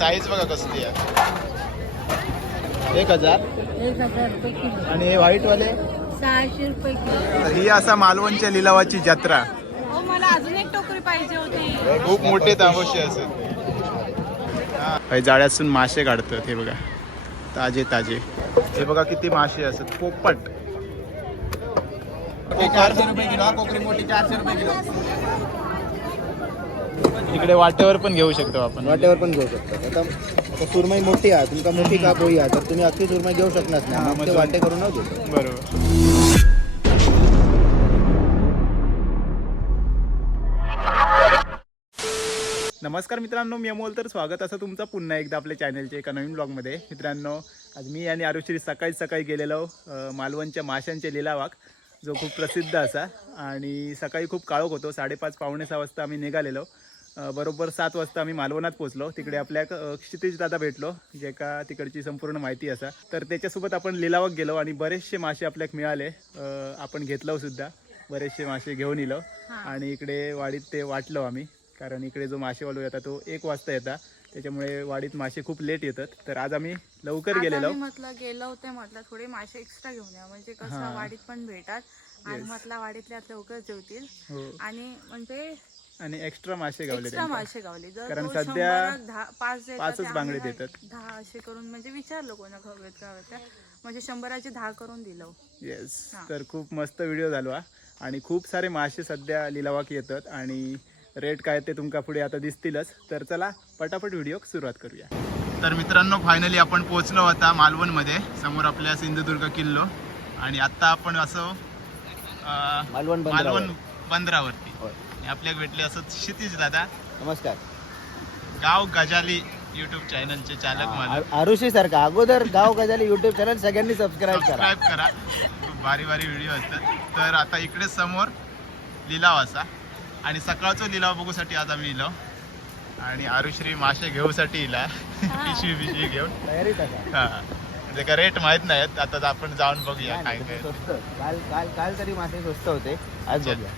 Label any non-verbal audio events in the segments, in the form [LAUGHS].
Size बघा कसली आहे. एक हजार. आणि हे व्हाईट वाले? सहाशे रुपये तर ही असा मालवणच्या लिलावाची जत्रा. हो मला अजून एक टोकरी पाहिजे होती. खूप मोठे तांबोशी असत काही जाळ्यातून मासे काढतात हे बघा. ताजे ताजे. हे बघा किती मासे असत पोपट. चारशे रुपये किलो. हा कोकरी मोठी चारशे रुपये किलो. इकडे वाटेवर पण घेऊ शकतो आपण. वाट्यावर पण घेऊ शकता. आता आता सुरमई मोठी आहे तुमका मोठी काप होई आहे तर तुम्ही अख्खी सुरमई घेऊ शकणार नाही. मग ते मग वाटे करून न घेऊ बरोबर. नमस्कार मित्रांनो मी अमोल तर स्वागत. असं तुमचं पुन्हा एकदा आपल्या चॅनलच्या एका नवीन ब्लॉगमध्ये. मित्रांनो आज मी आणि आरुश्री सकाळी सकाळी गेलेलो मालवणच्या माशांचे लिलावाक जो खूप प्रसिद्ध असा. आणि सकाळी खूप काळोख होतो साडेपाच पावणे सहा वाजता आम्ही निघालेलो. बरोबर सात वाजता आम्ही मालवणात पोहोचलो. तिकडे आपल्या क्षितिज दादा भेटलो जे का तिकडची संपूर्ण माहिती असा. तर त्याच्यासोबत आपण लिलावाक गेलो आणि बरेचसे मासे आपल्याक मिळाले. आपण घेतलो सुद्धा. बरेचसे मासे घेऊन येलो आणि इकडे वाडीत ते वाटलो आम्ही. कारण इकडे जो मासेवालो येतात तो एक वाजता येतात त्याच्यामुळे वाडीत मासे खूप लेट येतात. तर आज आम्ही लवकर गेलेलो. म्हटलं गेलो होते म्हटलं थोडे मासे एक्स्ट्रा घेऊन या. म्हणजे. कसं वाडीत पण भेटात. आणि म्हटलं वाडीतल्या लवकर जेवतील. हो. आणि म्हणजे आणि एक्स्ट्रा मासे गावले एक्स्ट्रा त्यांना. मासे गावले जर कारण तो सध्या शंभरात दहा पाच देतात, पाचच ते बांगडे आम्हाला देतात. दहा असे करून म्हणजे विचारलं कोणा हवेत म्हणजे शंभराचे दहा करून दिलं येस हा. तर खूप मस्त व्हिडिओ झालो हा. आणि खूप सारे मासे सध्या लिलावाक येतात आणि रेट काय ते तुमका पुढे आता दिसतीलच तर चला पटापट व्हिडिओ सुरुवात करूया तर मित्रांनो फायनली आपण पोहोचलो होता मालवणमध्ये समोर आपल्या सिंधुदुर्ग किल्लो आणि आत्ता आपण असं अं, मालवण बंदरावर. मालवण बंदरावरती होय. आपल्याक भेटले असं क्षितिज दादा. नमस्कार. गाव गजाली युट्यूब चॅनलचे चालक मला आरुषी सारखा अगोदर गाव गजाली युट्यूब चॅनल सगळ्यांनी सबस्क्राईब करा. सबस्क्राईब करा. खूप भारी भारी व्हिडिओ असतात. तर आता इकडे समोर लिलाव असा. आणि सकाळचा लिलाव बघूसाठी आज आम्ही इलो. आणि आरुश्री मासे घेऊसाठी इला. पिशवी पिशवी घेऊन. तयारीत असा हा. म्हणजे का रेट माहीत नाहीत. आता आपण जाऊन बघूया काय काय. स्वस्त. काल काल काल तरी मासे स्वस्त होते. आज बघूया.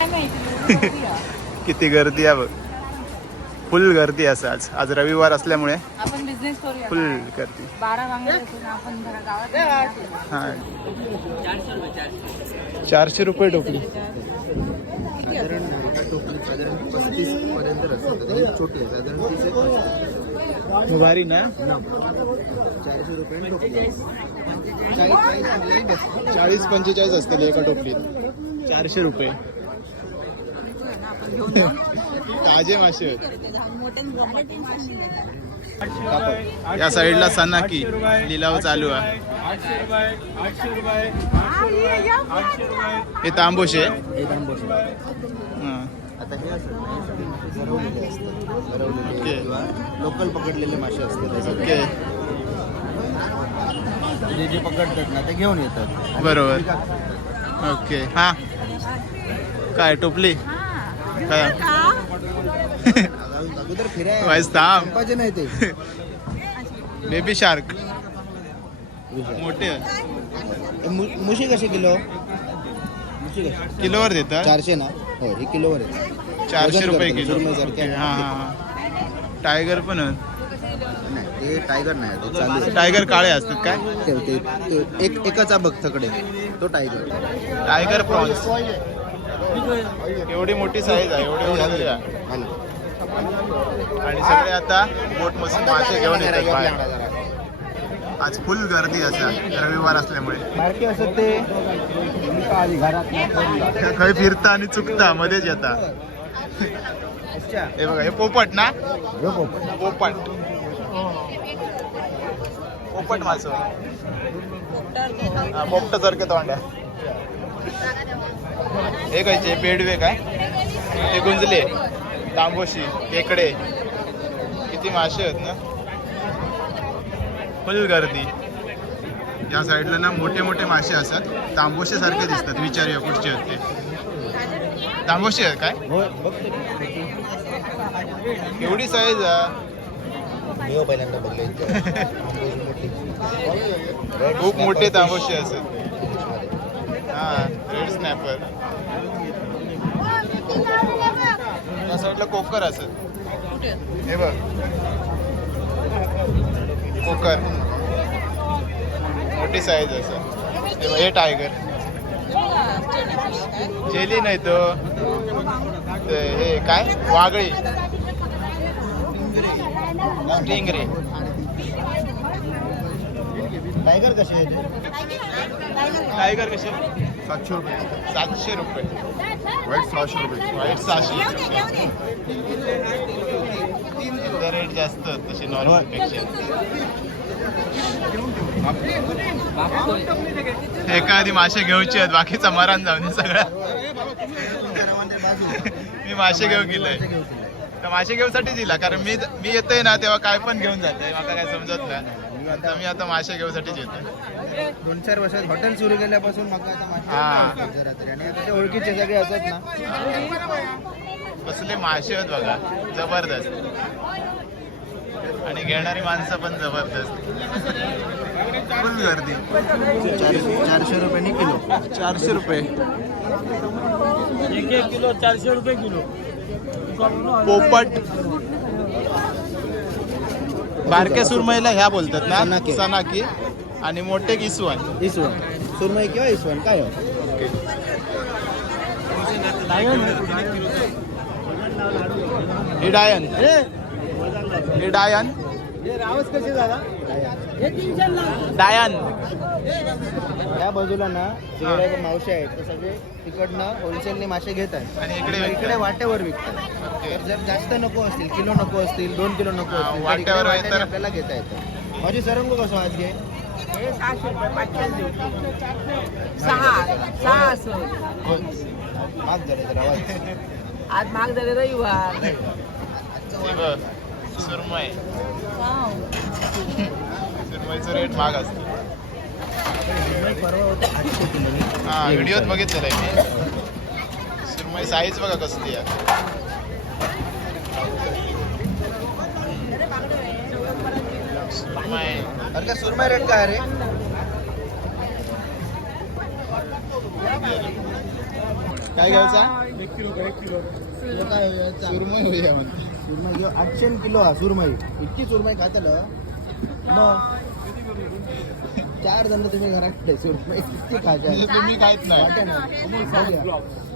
[LAUGHS] किती गर्दी आहे बघ. फुल गर्दी असं आज. आज रविवार असल्यामुळे आपण बिझनेस करूया. फुल? गर्दी. बारा आपण हा. चारशे रुपये टोपली. साधारण एका टोपलीत साधारण पस्तीस पर्यंत असतात छोटी आहे साधारण तीस एक पस्तीस. भारी ना? चारशे रुपये टोपली चाळीस पंचेचाळीस असतील एका टोपलीत. चारशे रुपये. घेऊन ताजे मासे या साईडला सनाकी लिलाव चालू आहे. हे तांबोशे हे. हां. हे. किंवा लोकल पकडलेले मासे असतात. ओके. जे जे पकडतात ना ते घेऊन येतात. बरोबर. ओके. हा. काय टोपली? काय? नाही ते. [LAUGHS] Baby shark. मोठे. मुशी कशी किलो? मुशी कशी? किलोवर देतात? चारशे ना? हो हे किलोवर आहे. चारशे रुपये किलो. टायगर पण ते टायगर नाही. टायगर काळे असतात काय? ते- ते- ते- एक एकाचा बघतकडे तो टायगर टायगर प्रॉन्स एवढी मोठी साईज आहे एवढी मोठी आहे. आणि सगळे आता बोट मशीन मासे घेऊन येतात बाहेर. आज फुल गर्दी असा रविवार असल्यामुळे. बारके असत ते खय फिरता आणि चुकता मध्येच येता. हे बघा हे पोपट ना? पोपट. पोपट मास. पोपट सारखे तोंड्या हे कायचे बेडवे काय? ते गुंजले तांबोशी खेकडे किती मासे आहेत ना? फुल गर्दी. या साईडला ना मोठे मोठे मासे असतात. तांबोशे सारखे दिसतात. विचारूया कुठचे आहेत ते. तांबोशी आहेत काय. एवढी साईज हो. [LAUGHS] खूप मोठे. तांबोशी असत रेड स्नॅपर त्या साईडला कोकर असत हे बघ. पोकर मोठी साईज असं. हे बघ, हे टायगर जेली नाही तो. हे काय? वागळी. स्टिंगरे. टायगर कसे आहे टायगर कसे सातशे रुपये. सातशे रुपये. वाईट सहाशे रुपये. वाईट सहाशे. रेट जास्त तसे नॉर्मलपेक्षा. एका आधी मासे घेऊचे आहेत बाकीचा मरण जाऊन हे सगळं. मी मासे घेऊ गेलोय तर मासे घेऊसाठीच दिला कारण मी मी येतोय ना तेव्हा काय पण घेऊन जाते मला काय समजत नाही. तर मी आता मासे घेऊसाठीच येतोय दोन चार वर्षात हॉटेल सुरू केल्यापासून मग आता हा. मासे जरा तरी आणि आता ते ओळखीचे सगळे असत ना. कसले मासे आहेत बघा जबरदस्त. आणि घेणारी माणसं पण जबरदस्त. गर्दी. चारशे चारशे रुपयांनी किलो. चारशे रुपये. एक एक किलो चारशे रुपये किलो. पोपट. बारक्या सुरमईला ह्या बोलतात ना. सनाके. सनाकी आणि मोठे किसवण. इसवण सुरमई किंवा इसवण काय हो? हे डायन. हे? डायन. डायन. या बाजूला ना तिकडे मावशी आहेत ते सगळे तिकडनं होलसेलने मासे घेत आहेत. आणि इकडे इकडे विकतात. वाट्यावर विकतात. तर जर जास्त नको असतील किलो नको असतील दोन किलो नको हा, असतील तर वाट्यावर तर- आपल्याला घेता येतं. माझी सरंगू कसं आज घे? सहा सहा असं. होय. महाग झाले जरा वाईट. आज महाग झाले रविवार. हे बघ, सुरमई. सुरमईचं रेट महाग असतं परवा होते आठशे किलो हा व्हिडिओत बघितलेलं आहे मी. सुरमई साईज बघा कसली आहे. सुरमई. अरे का सुरमई रेट काय रे? काय घ्यायचा? एक किलो एक किलो सुरमई होऊया म्हणते. सुरमई घेऊ आठशे किलो हा सुरमई. इतकी सुरमई खातल? मग चार जण तुम्ही घरात सुरमई किती खायच्या म्हणजे तुम्ही काहीच नाही. वाटे ना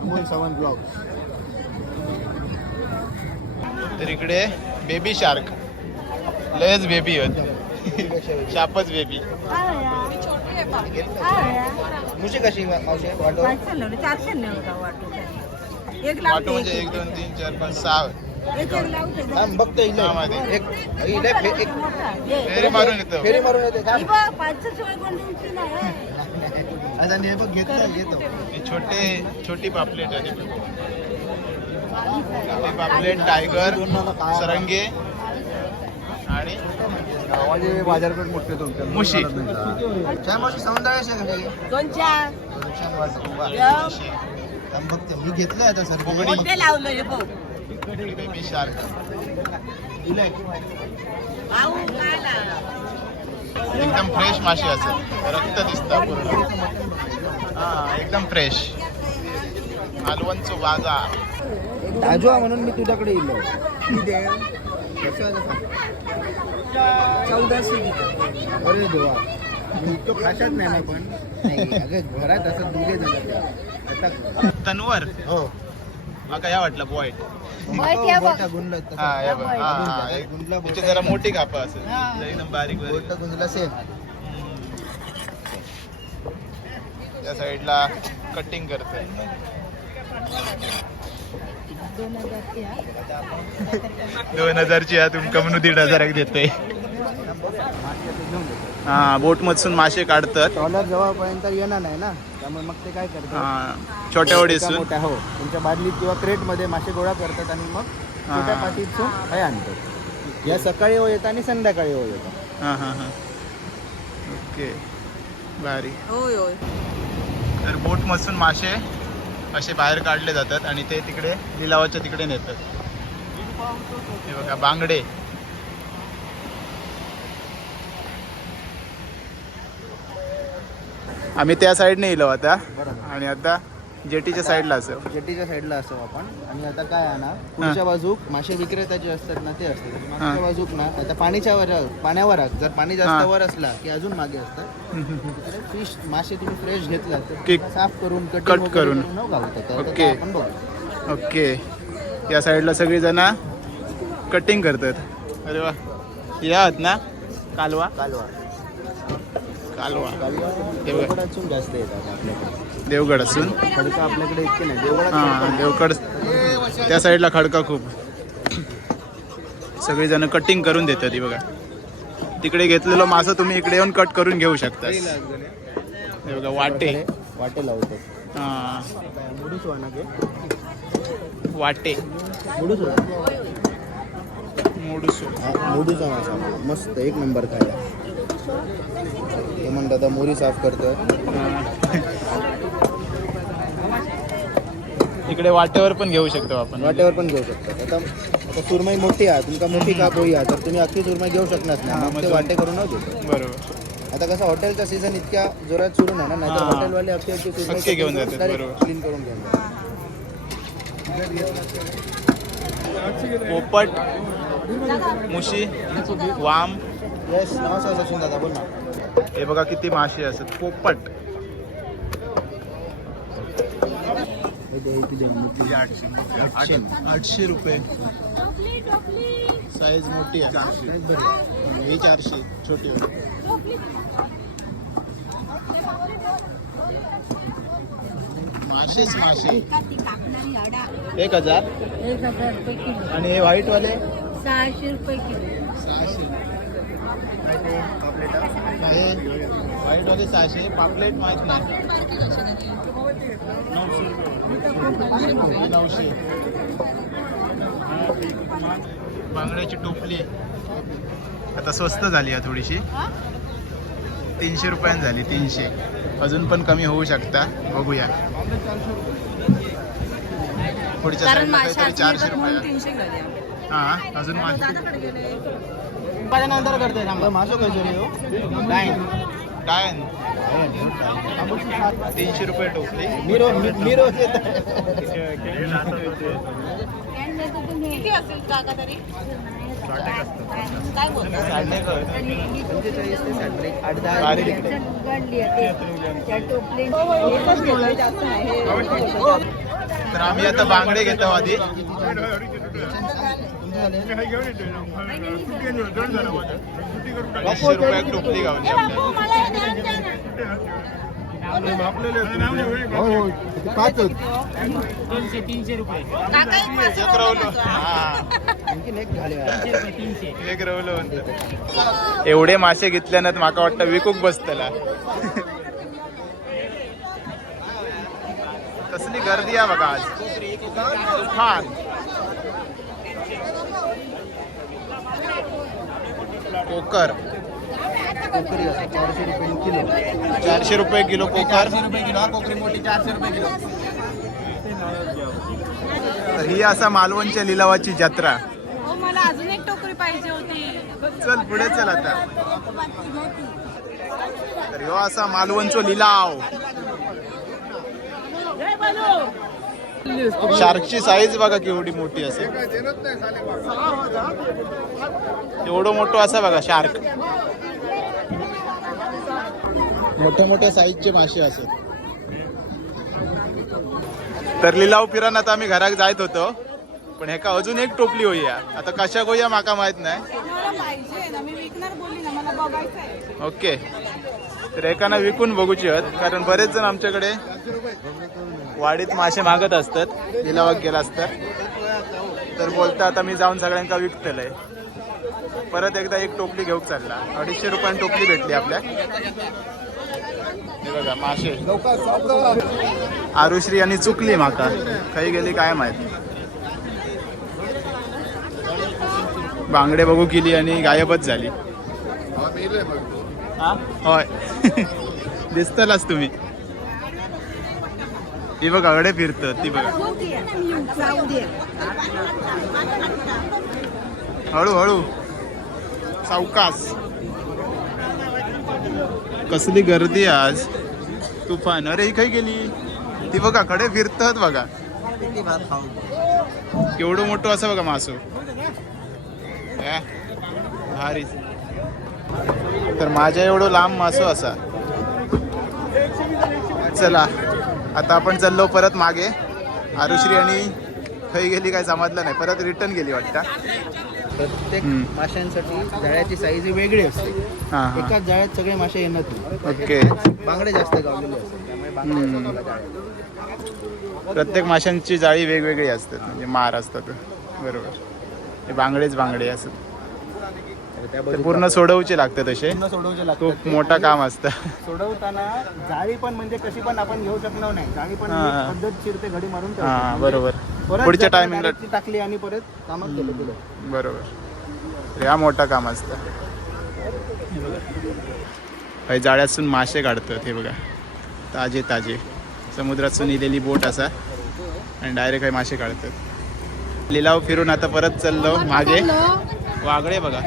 अमोल सावंत ब्लॉग तर इकडे बेबी शार्क. लयच बेबी होत शापच बेबी. मुशी कशी मावशी? वाटो म्हणजे एक दोन तीन चार पाच सहा. बघतो इले. एक इले एक. फेरी मारून येतो. फेरी मारून येते का? बघ [LAUGHS] घेतो घेतो. हे छोटे छोटी पापलेट आहे. पापलेट टायगर सरंगे आणि गावाचे बाजारपेठ मोठे तुमच्या मुशी. चार मावशी सौंदर्य? दोन चार मी घेतलंय आता सर लावलं हे बघ. बेबी शार्क एकदम फ्रेश माशी असेल रक्त दिसतं पूर्ण. हा एकदम फ्रेश मालवणचो बाजार ताजवा म्हणून मी तुझ्याकडे ते. चौदाशे अरे देवा. मी इतकं खाशात नाही ना पण. नाही अगं घरात असं दुगे झालं आता तनवर. हो. माका या वाटलं तसं. हा या बघ. हा, हा, एक- त्याची. जरा मोठी कापा असेल. जरा एकदम बारीक सेम त्या साईडला कटिंग करतोय. दोन हजारची हा. दोन हजारची हा तुमका म्हणून दीड हजाराक देतोय. हा बोट मधून मासे काढतात. ट्रॉलर जवळपर्यंत येणार नाही ना? त्यामुळे मग ते काय करतात? हा, छोट्या ओढीसून मोठ्या हो. तुमच्या बादलीत किंवा क्रेटमध्ये मासे गोळा करतात आणि मग हा. छोट्या पाठीतून हे आणतात. या सकाळी हो येतात आणि संध्याकाळी हो येतात. हा हा हा. ओके. भारी. होय होय. तर बोट मधून मासे असे बाहेर काढले जातात आणि ते तिकडे लिलावाच्या तिकडे नेतात. हे बघा बांगडे. आम्ही त्या साईडने येलो आता. आणि आता जेटीच्या साईडला असं. जेटीच्या साईडला असतो आपण. आणि आता काय आहे ना पुढच्या बाजूक मासे विक्रेता जे असतात ना ते असतात. आणि मागच्या बाजूक ना आता पाणीच्या वर पाण्यावर. जर पाणी हा. जास्त वर असला की अजून मागे असतात. फिश मासे तुम्ही फ्रेश घेतला तर साफ करून वगैरे करून. आता ओके. ओके. या साईडला सगळी जण कटिंग करतात. अरे वा. या आहेत ना कालवा. कालवा. कालवा. बघा. देवगडातून जास्त येतात आपल्याकडे. देवगड असून खडका आपल्याकडे इतके नाही. देवगडात हां देवगड. त्या साईडला खडका खूप. सगळी जण कटिंग करून देतात ही बघा. तिकडे घेतलेलं मासं तुम्ही इकडे येऊन कट करून घेऊ शकता. हे बघा वाटे. वाटे लावतात हां. वाटे. मुडूस. मोडूसो मुडूचा मासा मस्त एक नंबर खायला. ते म्हणतात आता मोरी साफ करतं इकडे वाटेवर पण घेऊ शकतो आपण. वाट्यावर पण घेऊ शकतात आता आता सुरमई मोठी आहे तुमका मोठी काप होई आहे तर तुम्ही अख्खी सुरमई घेऊ शकणार नाही. ते वाटे करून न देतो. बरोबर. आता कसं हॉटेलचा सीझन इतक्या जोरात सुरू नाही ना नाहीतर. हॉटेलवाले अख्खी अख्खी सुरमई घेऊन जातात. क्लीन करून घेऊन. पोपट मुशी वाम येस दादा बोल ना. हे बघा किती मासे असतात पोपट. हे. आठशे. रुपये. साईज मोठी आहे. ही चारशे छोटी मासेच मासे. एक हजार. आणि हे व्हाईट वाले? सहाशे रुपये किलो. व्हाईट वाले सहाशे पापलेट माहीत नाही. नऊशे. बांगड्याची टोपली. आता स्वस्त झाली आहे थोडीशी. तीनशे रुपयां झाली तीनशे. अजून पण कमी होऊ शकता. बघूया. पुढच्या साईडला काहीतरी चारशे रुपये हा अजून मासे गेले नंतर करते थांबा मासो काय जोरी हो? डाईन डायन तीनशे रुपये टोपली. मी रोज मी- रोज येत किती असेल काका काय बोलतो? तर आम्ही आता बांगडे घेतो आधी. वीसशे रुपये टोपली गावली एक रवलं हा एक रवलं एवढे मासे घेतल्यान माका वाटतं विकूक बसतला. कसली गर्दी आहे बघा आज. छान. कोकर. चारशे रुपये किलो चारशे रुपये किलो कोकर रुपये किलो हा कोकरी मोठी चारशे रुपये किलो. तर ही असा मालवणच्या लिलावाची जत्रा. हो मला अजून एक टोकरी पाहिजे होती. चल पुढे चल आता. तर ह्यो असा मालवणचो लिलाव. शार्कची साईज बघा केवढी मोठी असेल. एवढं मोठं असा बघा शार्क. मोठ्या मोठ्या साईजचे मासे असत तर लिलाव फिरानात आम्ही घरात जायत होतो पण ह्याका अजून एक टोपली होईया आता कशा होईया माका माहीत नाही. ओके तर एकाना विकून बघूची आहेत कारण बरेच जण आमच्याकडे वाडीत मासे मागत असतात. लिलावाक गेला असतात तर बोलता आता मी जाऊन सगळ्यांका विकतलंय. परत एकदा एक टोपली घेऊक चालला. अडीचशे रुपयान टोपली भेटली आपल्या. हे बघा मासे. आरुश्री आणि चुकली माका. काही गेली काय माहीत. बांगडे बघू गेली आणि गायबच झाली. हा? होय. [LAUGHS] दिसतलाच तुम्ही. ती बघ अगडे फिरत ती बघा. हळू हळू सावकास कसली गर्दी आहे आज. तुफान. अरे ही काही गेली. ती बघा कडे फिरतात बघा. केवढं मोठं असं बघा मासो. या, तर माझ्या एवढं लांब मासो असा. चला आता आपण चाललो परत मागे. आरुश्री आणि खै गेली काय समजलं नाही. परत रिटर्न गेली वाटतं. प्रत्येक. माशांसाठी जाळ्याची साईज वेगळी असते. एकाच जाळ्यात सगळे मासे येणार ओके. बांगडे जास्त गावलेले असतात त्यामुळे. असतात. प्रत्येक माशांची जाळी वेगवेगळी असतात. म्हणजे मार असतात. बरोबर. हे बांगडेच बांगडे असत तर ते पूर्ण सोडवचे लागतात तसे. पूर्ण सोडवचे खूप ते. मोठा काम असतं. सोडवताना जाळी पण म्हणजे कशी पण आपण घेऊ शकणार नाही. जाळी पण हा. पद्धतशीर ते घडी मारून हा ठेवायची. बरोबर. परत पुढच्या जर टायमिंगला direct ती टाकली आणि परत कामात गेलं गेलं बरोबर. हा मोठा काम असतं. काही जाळ्यातून मासे काढतात हे बघा. ताजे ताजे. समुद्रातून इलेली बोट असा. आणि डायरेक्ट काही मासे काढतात. लिलाव फिरून आता परत चाललो मागे. वागळे बघा.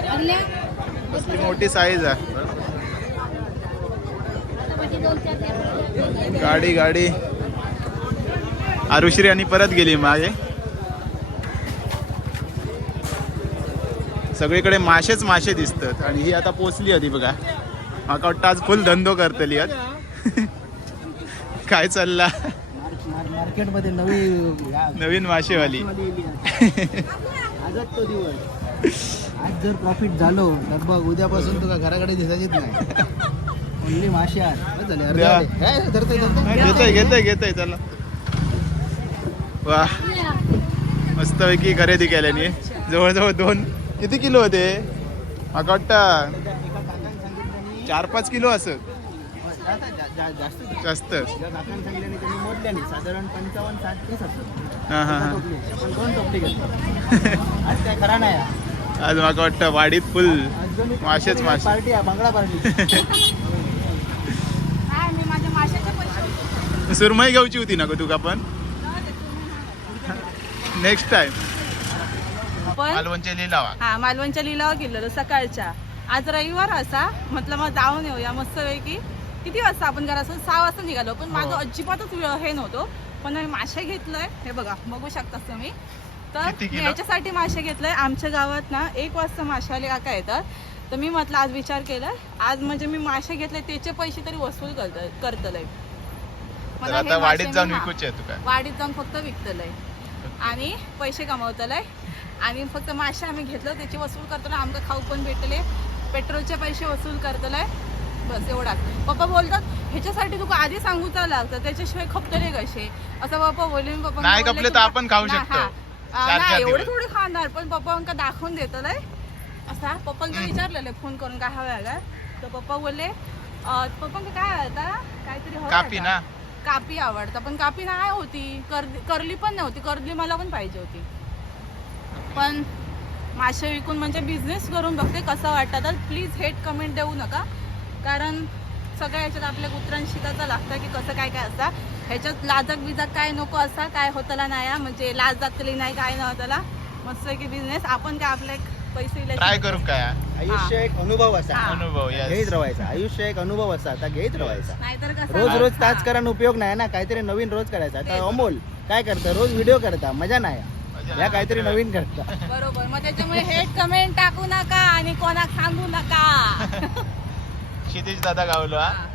कसली मोठी साईज आहे. गाडी गाडी. आरुश्री आणि परत गेली मागे. सगळीकडे मासेच मासे दिसतात आणि ही आता पोचली होती बघा. माका वाटतं आज फुल धंदो करतली आज. काय चालला? मार्केटमध्ये नवी नवीन मासेवाली. आज जर प्रॉफिट झालो तर बघ उद्यापासून तुला घराकडे दिसायचीच नाही. ओनली मासे आज झाले अर्धे द्या. आले. हे, धरतोय, धरतोय. घेतोय घेतोय. घेतोय चला. वा मस्तपैकी खरेदी केल्याने. जवळजवळ दोन किती किलो होते? माका वाटतं एका काकाने सांगितलं चार पाच किलो असं. आता जा- जा- जास्त. जास्त. ज्या काकाने सांगितल्याने त्यांनी मोडल्याने साधारण पंचावन्न साठ तीस असतात हा हा हा. टोपली. आपण दोन टोपली आज काय खरा नाही. आज माका वाटतं वाडीत फुल. माशाचे पैसे सुरमई घेऊची होती ना ग तुका पण? नेक्स्ट टाइम पण मालवणचे लिलावा हा मालवणच्या लिलावा गेलेलो सकाळच्या. आज रविवार असा म्हटलं मग जाऊन येऊया मस्तपैकी किती वाजता आपण घरातून सहा वाजता निघालो पण माझं अजिबातच वेळ हे नव्हतो. पण मी मासे घेतलंय. हे बघा बघू शकता तुम्ही. किती मी किलो? याच्यासाठी मासे घेतलंय. आमच्या गावात ना एक वाजता माशाले काका येतात. तर मी म्हटलं आज विचार केलाय आज म्हणजे मी मासे घेतले त्याचे पैसे तरी वसूल करत करतलंय. मला वाडीत जाऊन वाडीत जाऊन फक्त विकतलंय. आणि पैसे कमवतलंय. आणि फक्त मासे आम्ही घेतलं त्याची वसूल करतलं आमका खाऊ पण भेटले. पेट्रोलचे पैसे वसूल करतलंय. बस एवढाच पप्पा बोलतात ह्याच्यासाठी तुका आधी सांगूचा लागतं त्याच्याशिवाय खपतले कसे? असं पप्पा बोलले मी पप्पा नाही खपले तर आपण खाऊ शकतो. चार- नाही एवढे दिवस. थोडे खाणार पण पप्पा आमका दाखवून देतलंय असा पप्पांना विचारलेलं फोन करून काय हवं का तर पप्पा बोलले अं, पप्पांका काय आता काहीतरी हवं कापी ना. कापी आवडतं पण कापी नाही होती. करली पण नव्हती करली मला पण पाहिजे होती. पण मासे विकून म्हणजे बिझनेस करून बघते कसं वाटतं तर प्लीज हेट कमेंट देऊ नका. कारण सगळ्या ह्याच्यात आपल्या कुत्रांनी शिकायचं लागतं की कसं काय काय असतं. ह्याच्यात लाजक बिजक काय नको असा काय होतला नाही हा. म्हणजे लाज दाखली नाही काय नव्हतला मस्त की बिझनेस आपण काय आपले पैसे ट्राय करू काय आयुष्य एक अनुभव असा. हा. अनुभव घेत. राहायचा आयुष्य एक अनुभव असा. आता घेत राहायचा नाहीतर कसं? रोज रोज हा. ताच करून उपयोग नाही ना. काहीतरी नवीन रोज करायचा. आता अमोल काय करता? रोज व्हिडिओ करता. मजा नाही. या काहीतरी नवीन करता. बरोबर. मग त्याच्यामुळे हेट कमेंट टाकू नका आणि कोणाक सांगू नका. [LAUGHS] क्षितिज दादा गावलो हा. हा.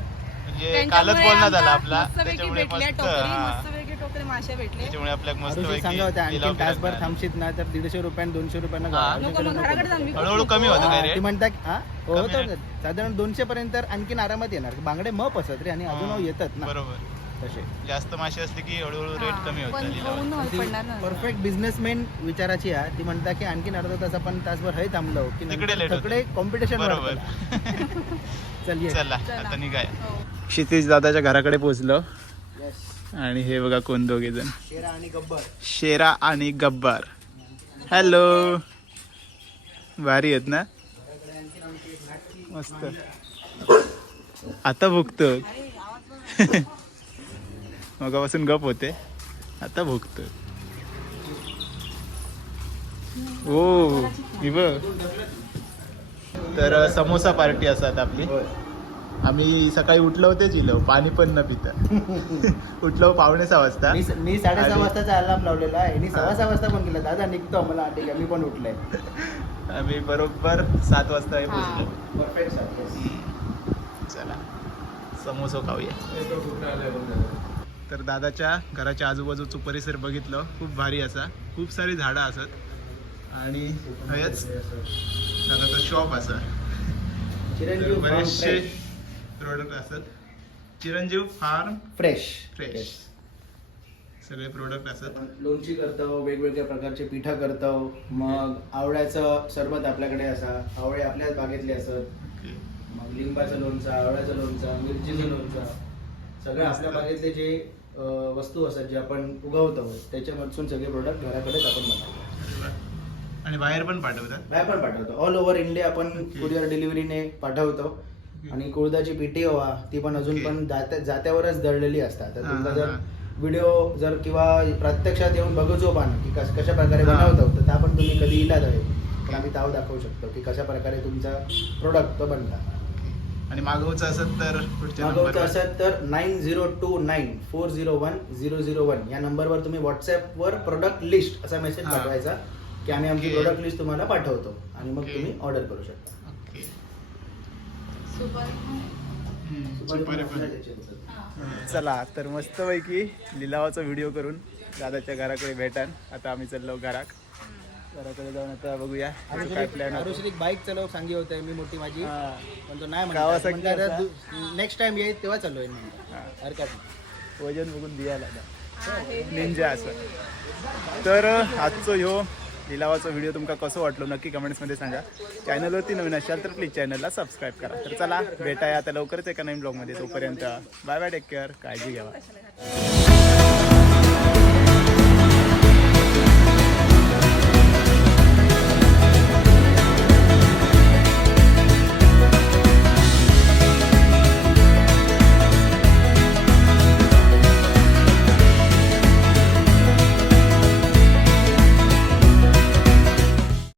म्हणजे कालच बोलणं झालं आपला त्याच्यामुळे भेटले मस्त टोकरी हा. मस्तपैकी टोकरी मासे भेटले त्याच्यामुळे आपल्याला मस्त आरुषी सांगा होत्या आणखी तासभर थांबशीत ना तर दीडशे रुपयानं दोनशे रुपयानं हा. नको मग घराकडे हळूहळू. कमी होतं काय हा, म्हणता की- हा हो कमी साधारण दोनशे पर्यंत आणखीन आरामात येणार बांगडे मप असत रे आणि अजून हा. येतात ना बरोबर तसे. जास्त मासे असले की हळूहळू रेट कमी पण होता लिलावात. होऊन नाही पडणार ना. परफेक्ट बिझनेसमॅन विचाराची आहे. ती म्हणता की आणखीन अर्धा तास आपण तासभर हे थांबलो की तिकडे late होतं. सगळे कॉम्पिटिशन बरोबर. [LAUGHS] चल ये. चला. आता निघाय. हो. क्षितिज दादाच्या घराकडे पोहोचलो. आणि हे बघा कोण दोघे जण. शेरा आणि गब्बर. शेरा आणि गब्बर. हॅलो भारी आहेत ना? मस्त. आता भुकतो. मगापासून गप होते. आता भुकतो ओ ही बघ तर समोसा पार्टी असतात आपली. आम्ही सकाळी उठलो तेच इलो पाणी पण न पिता. [LAUGHS] उठलो पावणे सहा वाजता. मी मी साडेसहा वाजताचा अलार्म लावलेला आहे. आणि सव्वा हा. सहा वाजता फोन केला. दादा निघतो मला ठीक आहे मी पण उठलोय. [LAUGHS] आम्ही बरोबर सात वाजता हे पोहोचलो. परफेक्ट चला. समोसा खाऊया. तर दादाच्या घराच्या आजूबाजूचं परिसर बघितलं. खूप भारी असा. खूप सारी झाडं असत. आणि हयच दादाचं शॉप असा. तर बरेचसे प्रोडक्ट असतात चिरंजीव फार्म फ्रेश फ्रेश सगळे प्रोडक्ट असतात लोणची करतो वेगवेगळ्या प्रकारचे पिठा करतो मग आवळ्याचं सरबत आपल्याकडे असा. आवळे आपल्याच बागेतले असत. मग लिंबाचं लोणचं आवळ्याचं लोणचं मिरचीचं लोणचं. सगळं आपल्या बागेतले जे वस्तू असतात जे आपण उगवतो त्याच्यामधून सगळे प्रोडक्ट घराकडेच आपण बनवतो आणि बाहेर पण पाठवतात बाहेर पण पाठवतो ऑल ओव्हर इंडिया आपण. कुरिअर डिलिव्हरीने पाठवतो आणि कुळदाची पिठी हवा ती पण अजून. पण जात्या जात्यावरच दळलेली असतात तर हा, तुमचा हा, जर हा. व्हिडिओ जर किंवा प्रत्यक्षात येऊन बघूचो पण की कस कशा प्रकारे हा. बनवतो तर त्या पण तुम्ही कधी इलाज आहे तर आम्ही ताव दाखवू शकतो की कशा प्रकारे तुमचा प्रोडक्ट तो बनला आणि मागवचं असत तर नंबरवर. असेल तर nine zero two nine four zero one zero zero one या नंबरवर तुम्ही व्हॉट्सअपवर प्रोडक्ट लिस्ट असा मेसेज. पाठवायचा की आम्ही आमची. प्रोडक्ट लिस्ट तुम्हाला पाठवतो आणि मग. तुम्ही ऑर्डर करू शकता ओके सुपर हम्म, सुपारी पण. चला तर मस्तपैकी लिलावाचा व्हिडिओ करून दादाच्या घराकडे भेटान आता आम्ही चाललो घराक घराकडे जाऊन आता बघूया. त्याचं काय प्लॅन बाईक चालव सांगी होते मी मोठी माझी. पण तो नाही नेक्स्ट टाइम येईल तेव्हा चालू हा. हरकत नाही. वजन बघून द्यायला निंजा असं. तर आजचो ह्यो लिलावाचा व्हिडिओ तुमका कसं वाटलो नक्की कमेंट्समध्ये सांगा. चॅनलवरती नवीन असाल तर प्लीज चॅनलला सबस्क्राईब करा. तर चला भेटाया आता लवकरच एका नवीन ब्लॉगमध्ये तोपर्यंत. बाय बाय टेक केअर काळजी घ्यावा